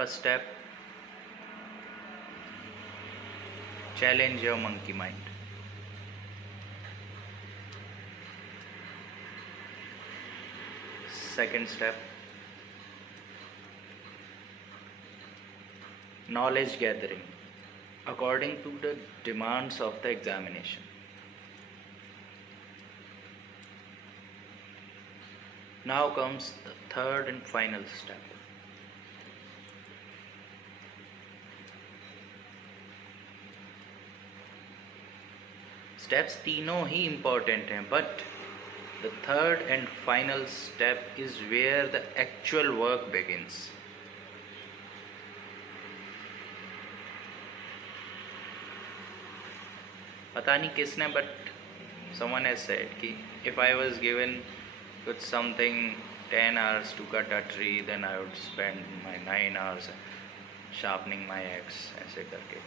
First step, challenge your monkey mind. Second step, knowledge gathering according to the demands of the examination. Now comes the third and final step. Steps तीनों ही important हैं, but the third and final step is where the actual work begins. पता नहीं किसने, but someone has said कि if I was given with something 10 hours to cut a tree, then I would spend my 9 hours sharpening my axe, ऐसे करके,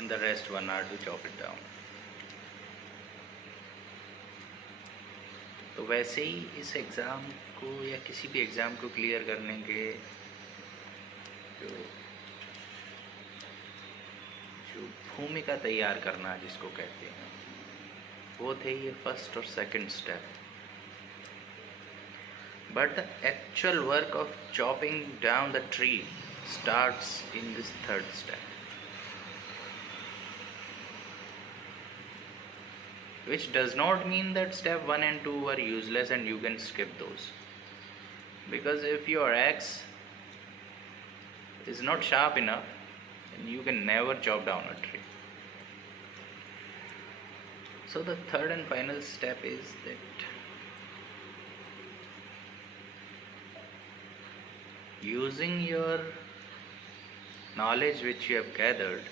and the rest 1 hour to chop it down. तो वैसे ही इस exam को या किसी भी एग्ज़ाम को क्लियर करने के जो भूमिका तैयार करना जिसको कहते हैं, वो थे ये फर्स्ट और second step. But the actual work of chopping down the tree starts in this third step, which does not mean that step 1 and 2 were useless and you can skip those, because if your axe is not sharp enough, then you can never chop down a tree. So the third and final step is that using your knowledge which you have gathered,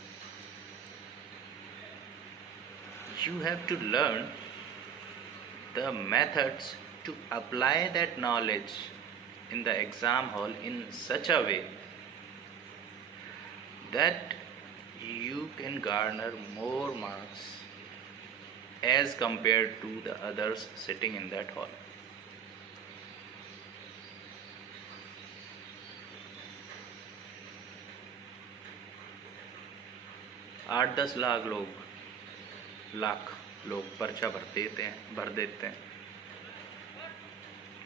you have to learn the methods to apply that knowledge in the exam hall in such a way that you can garner more marks as compared to the others sitting in that hall. आठ 10 लाख लोग पर्चा भर देते हैं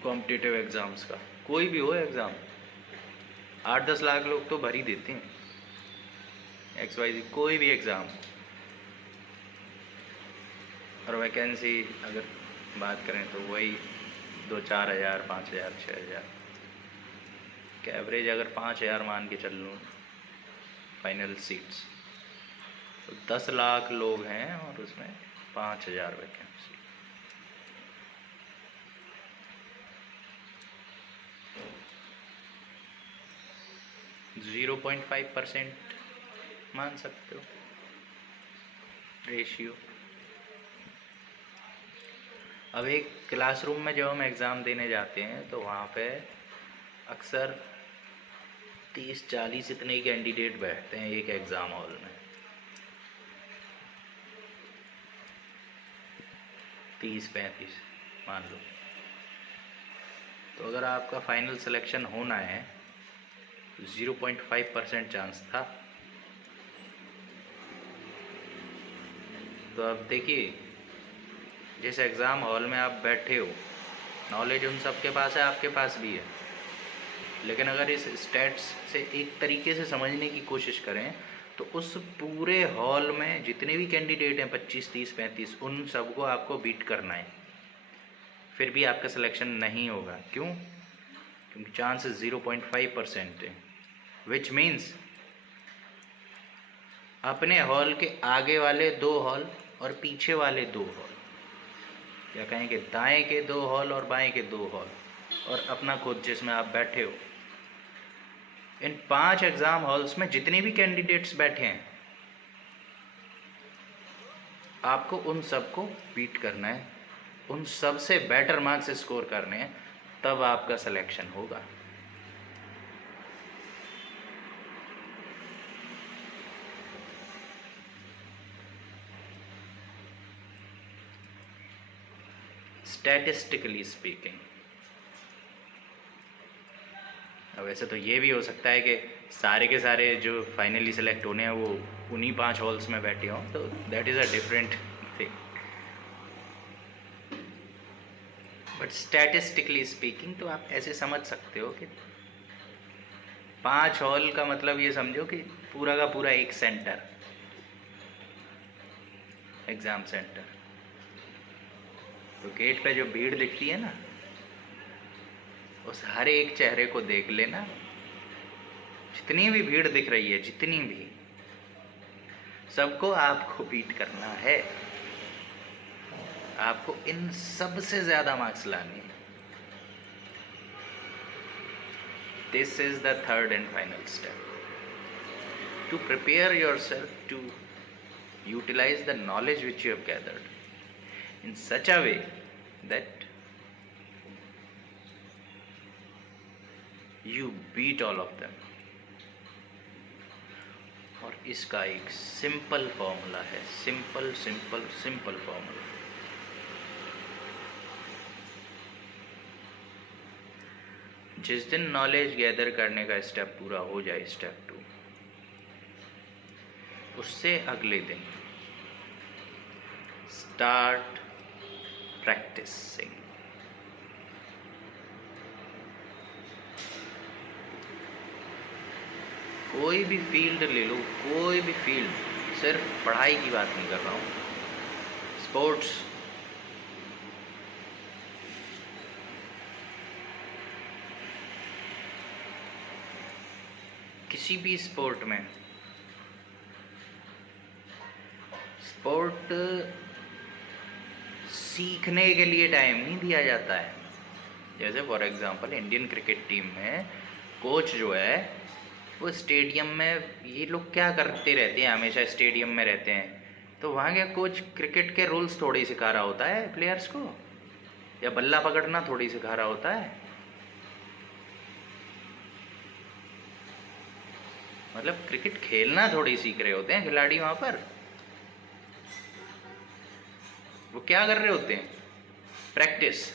competitive exams का. कोई भी हो एग्ज़ाम, 8-10 लाख लोग तो भर ही देते हैं, XYZ कोई भी एग्ज़ाम. और वैकेंसी अगर बात करें तो वही 2-4 हज़ार, 5 हज़ार, 6 हज़ार का एवरेज. अगर 5 हज़ार मान के चल लूँ फाइनल सीट्स, तो 10 लाख लोग हैं और उसमें 5 हज़ार वैकेंसी. जीरो 0.5% मान सकते हो रेशियो. अब एक क्लासरूम में जब हम एग्ज़ाम देने जाते हैं तो वहाँ पे अक्सर 30-40 इतने ही कैंडिडेट बैठते हैं एक एग्ज़ाम हॉल में. 30-35 मान लो. तो अगर आपका फाइनल सिलेक्शन होना है तो 0.5% चांस था. तो अब देखिए, जिस एग्ज़ाम हॉल में आप बैठे हो, नॉलेज उन सब के पास है, आपके पास भी है, लेकिन अगर इस स्टैट्स से एक तरीके से समझने की कोशिश करें तो उस पूरे हॉल में जितने भी कैंडिडेट हैं 25, 30, 35, उन सबको आपको बीट करना है. फिर भी आपका सिलेक्शन नहीं होगा. क्यों? क्योंकि चांसेस 0.5% है, विच मीन्स अपने हॉल के आगे वाले 2 हॉल और पीछे वाले 2 हॉल, या कहें कि दाएं के 2 हॉल और बाएं के 2 हॉल, और अपना खुद जिसमें आप बैठे हो, इन 5 एग्ज़ाम हॉल्स में जितने भी कैंडिडेट्स बैठे हैं आपको उन सबको बीट करना है, उन सब से बेटर मार्क्स स्कोर करने हैं, तब आपका सिलेक्शन होगा. Statistically speaking, वैसे तो ये भी हो सकता है कि सारे के सारे जो फाइनली सेलेक्ट होने हैं वो उन्हीं 5 हॉल्स में बैठे हों, तो that is a different thing. But statistically speaking तो आप ऐसे समझ सकते हो कि 5 हॉल का मतलब ये समझो कि पूरा का पूरा एक सेंटर, एग्ज़ाम सेंटर। तो गेट पे जो भीड़ दिखती है ना, उस हर एक चेहरे को देख लेना, जितनी भी भीड़ दिख रही है, जितनी भी, सबको आपको बीट करना है। आपको इन सब से ज़्यादा मार्क्स लाने हैं। This is the third and final step to prepare yourself to utilize the knowledge which you have gathered in such a way that you beat all of them। और इसका एक सिंपल फॉर्मूला है, simple simple simple formula. जिस दिन knowledge gather करने का step पूरा हो जाए, स्टेप 2, उससे अगले दिन स्टार्ट प्रैक्टिसिंग। कोई भी फील्ड ले लो, कोई भी फील्ड, सिर्फ पढ़ाई की बात नहीं कर रहा हूँ, स्पोर्ट्स, किसी भी स्पोर्ट में, स्पोर्ट सीखने के लिए टाइम नहीं दिया जाता है। जैसे for example Indian cricket team में कोच जो है वो स्टेडियम में, ये लोग क्या करते रहते हैं, हमेशा स्टेडियम में रहते हैं, तो वहाँ क्या कोच क्रिकेट के रूल्स थोड़ी सिखा रहा होता है प्लेयर्स को, या बल्ला पकड़ना थोड़ी सिखा रहा होता है। मतलब क्रिकेट खेलना थोड़ी सीख रहे होते हैं खिलाड़ी वहाँ पर। वो क्या कर रहे होते हैं? प्रैक्टिस।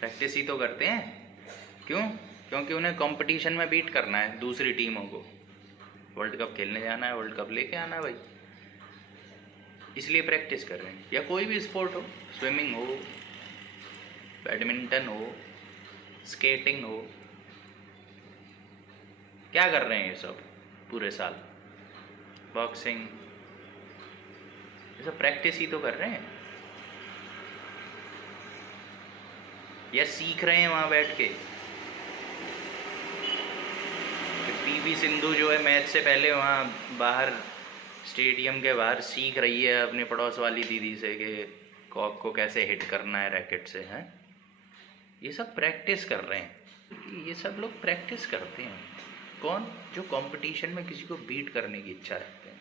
प्रैक्टिस ही तो करते हैं। क्यों? क्योंकि उन्हें कंपटीशन में बीट करना है दूसरी टीमों को। वर्ल्ड कप खेलने जाना है, वर्ल्ड कप लेके आना है भाई, इसलिए प्रैक्टिस कर रहे हैं। या कोई भी स्पोर्ट हो, स्विमिंग हो, बैडमिंटन हो, स्केटिंग हो, क्या कर रहे हैं ये सब पूरे साल? बॉक्सिंग, ये सब प्रैक्टिस ही तो कर रहे हैं, या सीख रहे हैं वहाँ बैठ के। पीवी सिंधु जो है मैच से पहले वहाँ बाहर स्टेडियम के बाहर सीख रही है अपने पड़ोस वाली दीदी से कि कॉक को कैसे हिट करना है रैकेट से, हैं। ये सब प्रैक्टिस कर रहे हैं। ये सब लोग प्रैक्टिस करते हैं। कौन? जो कंपटीशन में किसी को बीट करने की इच्छा रखते हैं।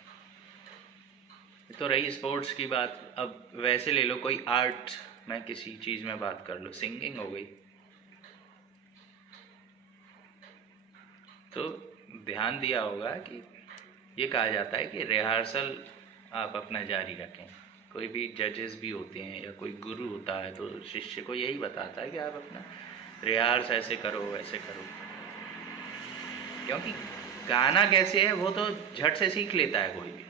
तो रही स्पोर्ट्स की बात। अब वैसे ले लो कोई आर्ट में किसी चीज़ में बात कर लो, सिंगिंग हो गई, तो ध्यान दिया होगा कि ये कहा जाता है कि रिहर्सल आप अपना जारी रखें। कोई भी जजेस भी होते हैं या कोई गुरु होता है तो शिष्य को यही बताता है कि आप अपना रिहर्स ऐसे करो, वैसे करो। क्योंकि गाना कैसे है वो तो झट से सीख लेता है कोई भी,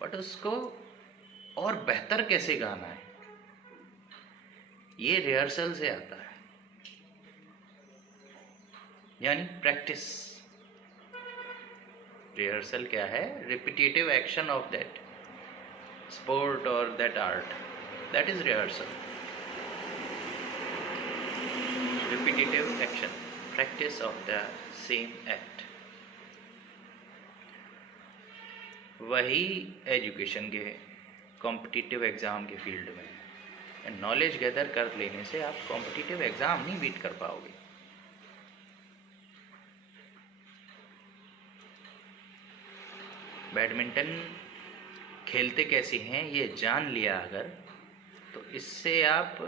बट उसको और बेहतर कैसे गाना है ये रिहर्सल से आता है, यानी प्रैक्टिस। रिहर्सल क्या है? Repetitive action of that sport और that art, that is rehearsal. Repetitive action, practice of the same act. वही एजुकेशन के कॉम्पिटिटिव एग्ज़ाम के फील्ड में नॉलेज गैदर कर लेने से आप कॉम्पिटिटिव एग्ज़ाम नहीं बीट कर पाओगे। बैडमिंटन खेलते कैसे हैं ये जान लिया अगर, तो इससे आप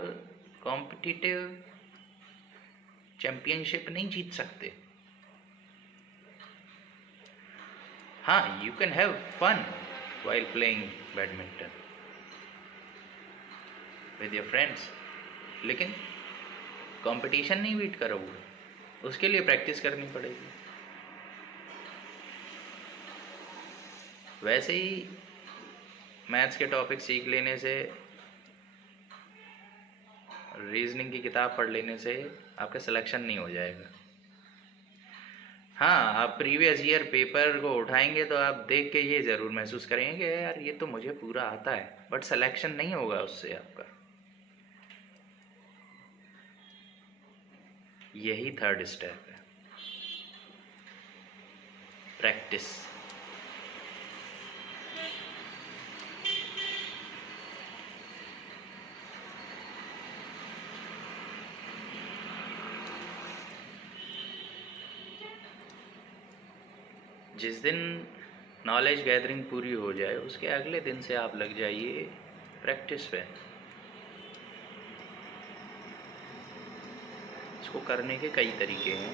कॉम्पिटिटिव चैम्पियनशिप नहीं जीत सकते। हाँ, you can have fun while playing badminton with your friends, लेकिन कंपटीशन नहीं बीट करोगे, उसके लिए प्रैक्टिस करनी पड़ेगी। वैसे ही मैथ्स के टॉपिक सीख लेने से, रीजनिंग की किताब पढ़ लेने से आपका सिलेक्शन नहीं हो जाएगा। हाँ, आप प्रीवियस ईयर पेपर को उठाएंगे तो आप देख के ये ज़रूर महसूस करेंगे कि यार ये तो मुझे पूरा आता है, बट सिलेक्शन नहीं होगा उससे आपका। यही थर्ड स्टेप है, प्रैक्टिस। जिस दिन नॉलेज गैदरिंग पूरी हो जाए उसके अगले दिन से आप लग जाइए प्रैक्टिस पे। इसको करने के कई तरीके हैं।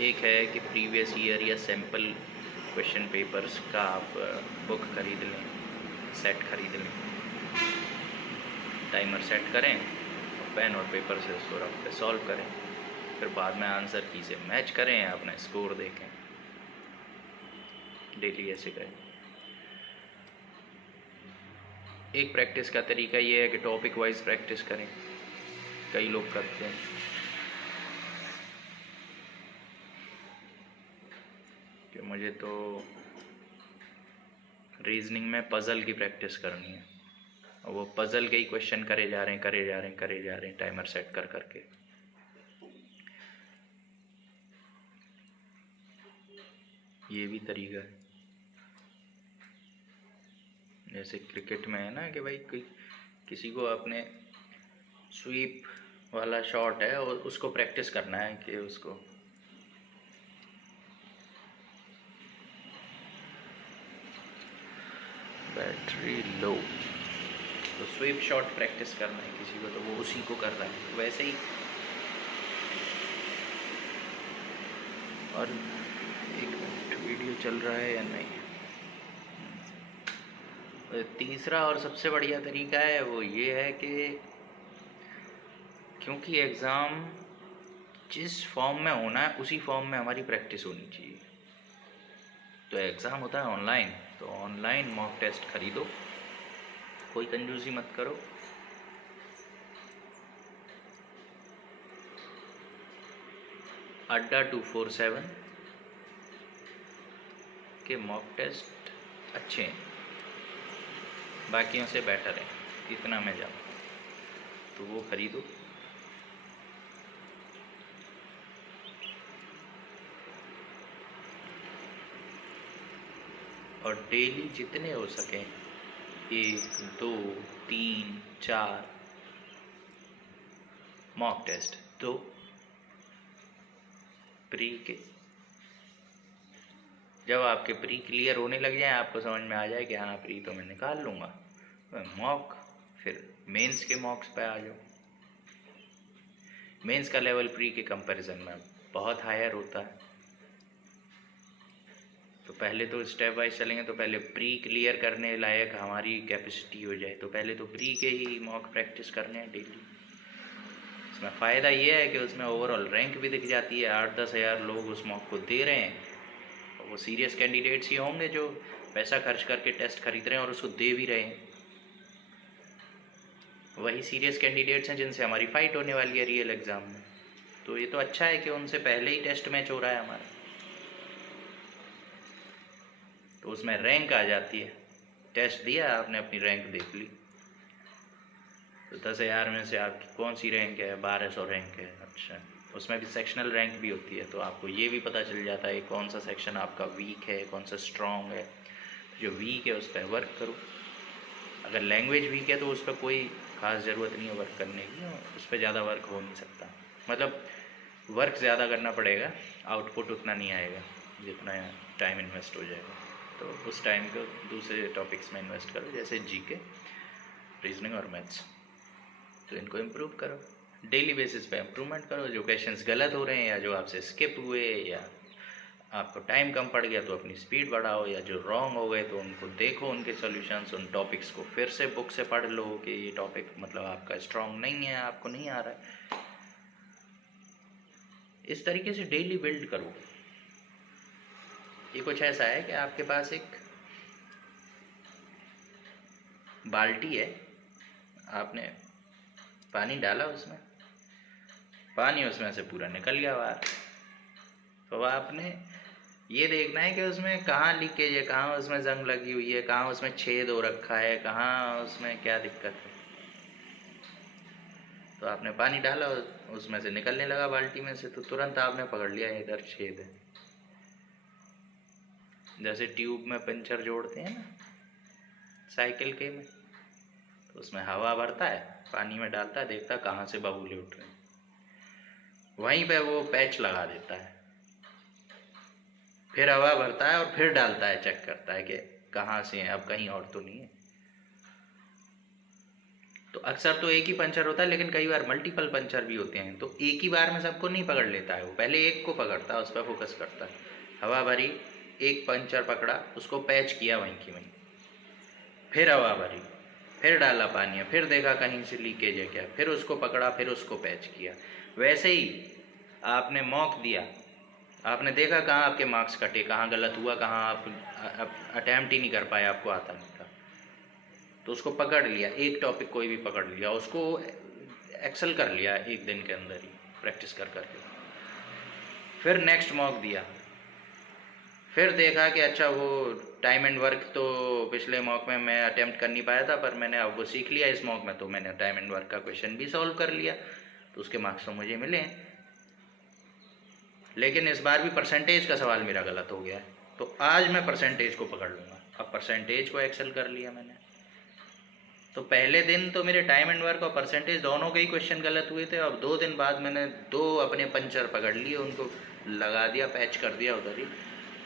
एक है कि प्रीवियस ईयर या सैम्पल क्वेश्चन पेपर्स का आप बुक खरीद लें, सेट खरीद लें, टाइमर सेट करें, पेन और पेपर से उसको रख पे सॉल्व करें, फिर बाद में आंसर की से मैच करें, अपना स्कोर देखें। डेली ऐसे करें। एक प्रैक्टिस का तरीका ये है कि टॉपिक वाइज प्रैक्टिस करें, कई लोग करते हैं। कि मुझे तो रीजनिंग में पज़ल की प्रैक्टिस करनी है, और वो पज़ल के ही क्वेश्चन करे जा रहे हैं टाइमर सेट कर करके। ये भी तरीका है। जैसे क्रिकेट में है ना कि भाई किसी को अपने स्वीप वाला शॉट है और उसको प्रैक्टिस करना है कि उसको बैटरी लो, तो स्वीप शॉट प्रैक्टिस करना है किसी को, तो वो उसी को कर रहा है। वैसे ही और एक मिनट, वीडियो चल रहा है या नहीं। तीसरा और सबसे बढ़िया तरीका है वो ये है कि क्योंकि एग्ज़ाम जिस फॉर्म में होना है उसी फॉर्म में हमारी प्रैक्टिस होनी चाहिए। तो एग्ज़ाम होता है ऑनलाइन, तो ऑनलाइन मॉक टेस्ट खरीदो, कोई कंजूसी मत करो। अड्डा 247 के मॉक टेस्ट अच्छे हैं, बाकियों से बेटर है, इतना मैं जानता हूँ, तो वो खरीदो। और डेली जितने हो सकें 1, 2, 3, 4 मॉक टेस्ट, तो प्री के जब आपके प्री क्लियर होने लग जाए, आपको समझ में आ जाए कि हाँ प्री तो मैं निकाल लूँगा, तो मॉक, फिर मेंस के मॉक्स पे आ जाओ। मेंस का लेवल प्री के कंपैरिजन में बहुत हायर होता है। तो पहले तो स्टेप वाइज चलेंगे, तो पहले प्री क्लियर करने लायक हमारी कैपेसिटी हो जाए, तो पहले तो प्री के ही मॉक प्रैक्टिस करने हैं डेली। इसमें फ़ायदा ये है कि उसमें ओवरऑल रैंक भी दिख जाती है, 8-10 हज़ार लोग उस मॉक को दे रहे हैं, और वो सीरियस कैंडिडेट्स ही होंगे जो पैसा खर्च करके टेस्ट खरीद रहे हैं और उसको दे भी रहे हैं। वही सीरियस कैंडिडेट्स हैं जिनसे हमारी फ़ाइट होने वाली है रियल एग्ज़ाम में। तो ये तो अच्छा है कि उनसे पहले ही टेस्ट मैच हो रहा है हमारा, तो उसमें रैंक आ जाती है। टेस्ट दिया आपने, अपनी रैंक देख ली, तो 10,000 में से आपकी कौन सी रैंक है, 1200 रैंक है। अच्छा, उसमें भी सेक्शनल रैंक भी होती है, तो आपको ये भी पता चल जाता है कौन सा सेक्शन आपका वीक है, कौन सा स्ट्रॉन्ग है। जो वीक है उस पर वर्क करो। अगर लैंग्वेज वीक है तो उस पर कोई ख़ास ज़रूरत नहीं है वर्क करने की, उस पर ज़्यादा वर्क हो नहीं सकता, मतलब वर्क ज़्यादा करना पड़ेगा, आउटपुट उतना नहीं आएगा जितना टाइम इन्वेस्ट हो जाएगा। तो उस टाइम को दूसरे टॉपिक्स में इन्वेस्ट करो, जैसे जीके, रीजनिंग और मैथ्स, तो इनको इम्प्रूव करो। डेली बेसिस पे इम्प्रूवमेंट करो। जो क्वेश्चंस गलत हो रहे हैं या जो आपसे स्किप हुए या आपको टाइम कम पड़ गया तो अपनी स्पीड बढ़ाओ, या जो रॉन्ग हो गए तो उनको देखो, उनके सॉल्यूशंस, उन टॉपिक्स को फिर से बुक से पढ़ लो कि ये टॉपिक मतलब आपका स्ट्रांग नहीं है, आपको नहीं आ रहा है। इस तरीके से डेली बिल्ड करो। ये कुछ ऐसा है कि आपके पास एक बाल्टी है, आपने पानी डाला उसमें, पानी उसमें से पूरा निकल गया बाहर, तो आपने ये देखना है कि उसमें कहाँ लीकेज है, कहाँ उसमें जंग लगी हुई है, कहाँ उसमें छेद हो रखा है, कहाँ उसमें क्या दिक्कत है। तो आपने पानी डाला, उसमें से निकलने लगा बाल्टी में से, तो तुरंत आपने पकड़ लिया इधर छेद है। जैसे ट्यूब में पंचर जोड़ते हैं ना साइकिल के में, तो उसमें हवा भरता है, पानी में डालता है, देखता है कहाँ से बबूले उठ रहे हैं, वहीं पे वो पैच लगा देता है, फिर हवा भरता है और फिर डालता है, चेक करता है कि कहाँ से है, अब कहीं और तो नहीं है। तो अक्सर तो एक ही पंचर होता है, लेकिन कई बार मल्टीपल पंचर भी होते हैं, तो एक ही बार में सबको नहीं पकड़ लेता है, वो पहले एक को पकड़ता है, उस पर फोकस करता है, हवा भरी, एक पंचर पकड़ा, उसको पैच किया वहीं की वहीं, फिर हवा भरी, फिर डाला पानी, फिर देखा कहीं से लीकेज है क्या, फिर उसको पकड़ा, फिर उसको पैच किया। वैसे ही आपने मॉक दिया, आपने देखा कहाँ आपके मार्क्स कटे, कहाँ गलत हुआ, कहाँ आप अटैम्प्ट ही नहीं कर पाए, आपको आता नहीं था, तो उसको पकड़ लिया, एक टॉपिक कोई भी पकड़ लिया, उसको एक्सेल कर लिया एक दिन के अंदर ही प्रैक्टिस कर करके, फिर नेक्स्ट मॉक दिया, फिर देखा कि अच्छा वो टाइम एंड वर्क तो पिछले मॉक में मैं अटेम्प्ट कर नहीं पाया था, पर मैंने अब वो सीख लिया इस मॉक में, तो मैंने टाइम एंड वर्क का क्वेश्चन भी सॉल्व कर लिया, तो उसके मार्क्स तो मुझे मिले। लेकिन इस बार भी परसेंटेज का सवाल मेरा गलत हो गया है, तो आज मैं परसेंटेज को पकड़ लूँगा। अब परसेंटेज को एक्सेल कर लिया मैंने, तो पहले दिन तो मेरे टाइम एंड वर्क और परसेंटेज दोनों के ही क्वेश्चन गलत हुए थे। अब 2 दिन बाद मैंने 2 अपने पंचर पकड़ लिए, उनको लगा दिया, पैच कर दिया उधर ही।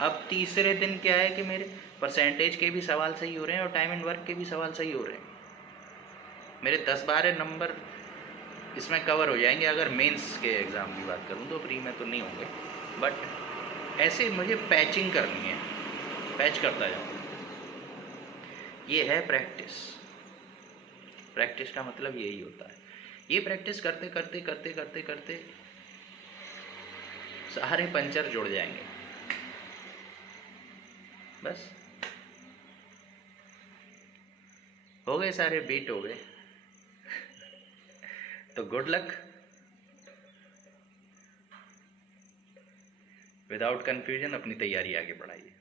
अब तीसरे दिन क्या है कि मेरे परसेंटेज के भी सवाल सही हो रहे हैं और टाइम एंड वर्क के भी सवाल सही हो रहे हैं। मेरे 10-12 नंबर इसमें कवर हो जाएंगे। अगर मेंस के एग्ज़ाम की बात करूँ तो प्री में तो नहीं होंगे, बट ऐसे मुझे पैचिंग करनी है, पैच करता जाऊँ। ये है प्रैक्टिस। प्रैक्टिस का मतलब यही होता है। ये प्रैक्टिस करते करते करते करते करते सारे पंचर जुड़ जाएंगे, बस हो गए, सारे बीट हो गए। तो गुड लक। विदाउट कन्फ्यूजन अपनी तैयारी आगे बढ़ाइए।